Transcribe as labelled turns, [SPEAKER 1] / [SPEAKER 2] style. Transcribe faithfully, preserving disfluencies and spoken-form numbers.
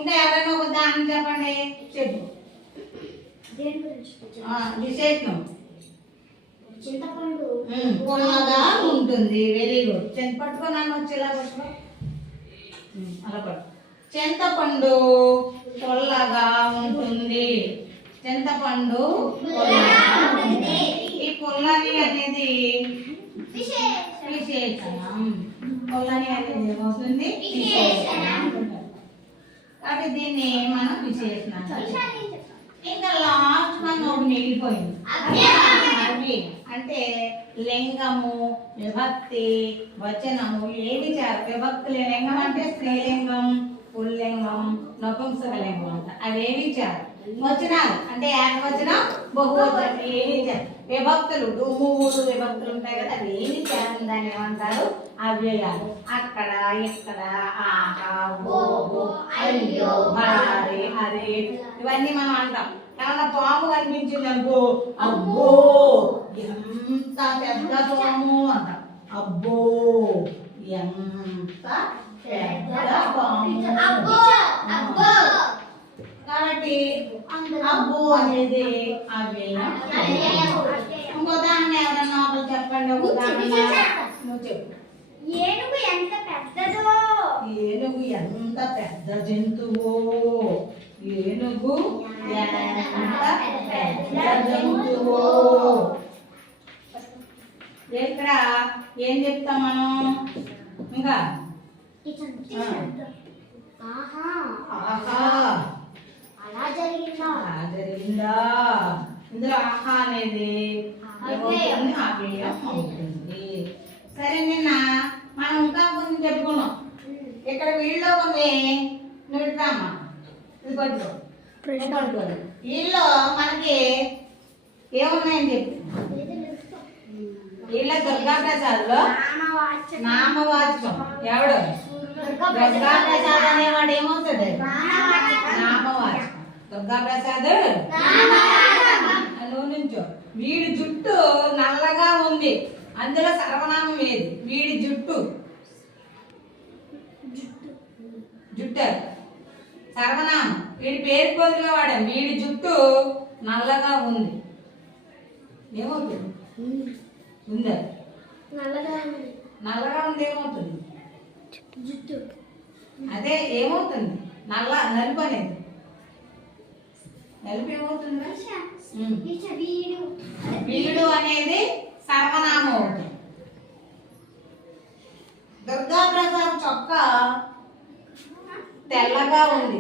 [SPEAKER 1] ఇంకా ఎవరైనా ఒక దాన్ని చెప్పండి. చెప్పు. విశేషం
[SPEAKER 2] చింతపండు
[SPEAKER 1] పుల్లగా ఉంటుంది. Very good. చింత పట్టుకున్నాను వచ్చేలా పట్టుకో. అలా పట్టు. చింతపండు పుల్లగా ఉంటుంది. చింతపండు ఈ పుల్లని అనేది విశేషణం. పుల్లని అనేది ఏమవుతుంది? విశేషణం. కాబట్టి దీన్ని మనం విశేషణం. ఇంకా లాస్ట్ వన్ ఒకటి మిగిలిపోయింది. అంటే లింగము, విభక్తి, వచనము ఏది చేయాలి? విభక్తులు లింగం అంటే స్త్రీలింగం, పుల్లింగం, నపుంసకలింగం అంట. అవేవి చేయాలి? వచనాలు అంటే ఏకవచనం, బహువచనం ఏమి చేయాలి? విభక్తులు మూడు విభక్తులు ఉంటాయి కదా, అవి ఏమి చేయాలి? దాన్ని ఏమంటారు? అవ్యయాలు. అక్కడ, ఇక్కడ, ఆహా, ఓహో, అయ్యో, భారీ, హరి ఇవన్నీ మనం అంటాం. ఏమన్నా పాము కనిపించింది అనుకో, అబ్బో ఎంత పెద్ద పాము అంటాం. అబ్బో ఎంత పెద్ద పాము. కాబట్టి అబ్బో అనేది అవ్యయం. ఇంకో దాన్ని ఎవరన్నా ఒకరు చెప్పండి. ఒక దాన్ని నువ్వు చెప్పు.
[SPEAKER 2] ఏనుగు ఎంత పెద్దదో.
[SPEAKER 1] ఏనుగు ఎంత పెద్ద జంతువు. ఏనుగు ఎంత పెద్ద జంతువు. ఇక్కడ ఏం చెప్తాం మనం? ఇంకా ఆహా
[SPEAKER 2] అలా జరిగిందా?
[SPEAKER 1] అలా జరిగిందా. ఇందులో ఆహా అనేది అవ్యయం అవుతుంది. సరే, నిన్న మనం ఇంకా కొంచెం చెప్పుకున్నాం. ఇక్కడ వీళ్ళలో కొన్ని నువ్వుతామా ఇది పట్టుకో పట్టుకో. వీళ్ళు మనకి ఏమున్నాయని చెప్పి వీళ్ళ దుర్గా ప్రసాద్ లో నామవాచకం. ఎవడు? దుర్గా ప్రసాద్ అనేవాడు ఏమవుతాడు? నామవాచకం. దుర్గా ప్రసాద్ నువ్వు నుంచో. వీడి జుట్టు నల్లగా ఉంది. అందులో సర్వనామం ఏది? వీడి జుట్టు. జుట్టు సర్వనామం. వీడి పేరు పొందిగా వాడాం. వీడి జుట్టు నల్లగా ఉంది. ఏమవుతుంది? ఉందా?
[SPEAKER 2] నల్లగా ఉంది.
[SPEAKER 1] నల్లగా ఉంది ఏమవుతుంది?
[SPEAKER 2] జుట్టు.
[SPEAKER 1] అదే ఏమవుతుంది? నల్ల నలుపు అనేది నలుపు ఏమవుతుంది? వీడు అనేది సర్వనామం అవుతుంది. దుర్గా ప్రసాద్ చొక్కా తెల్లగా ఉంది.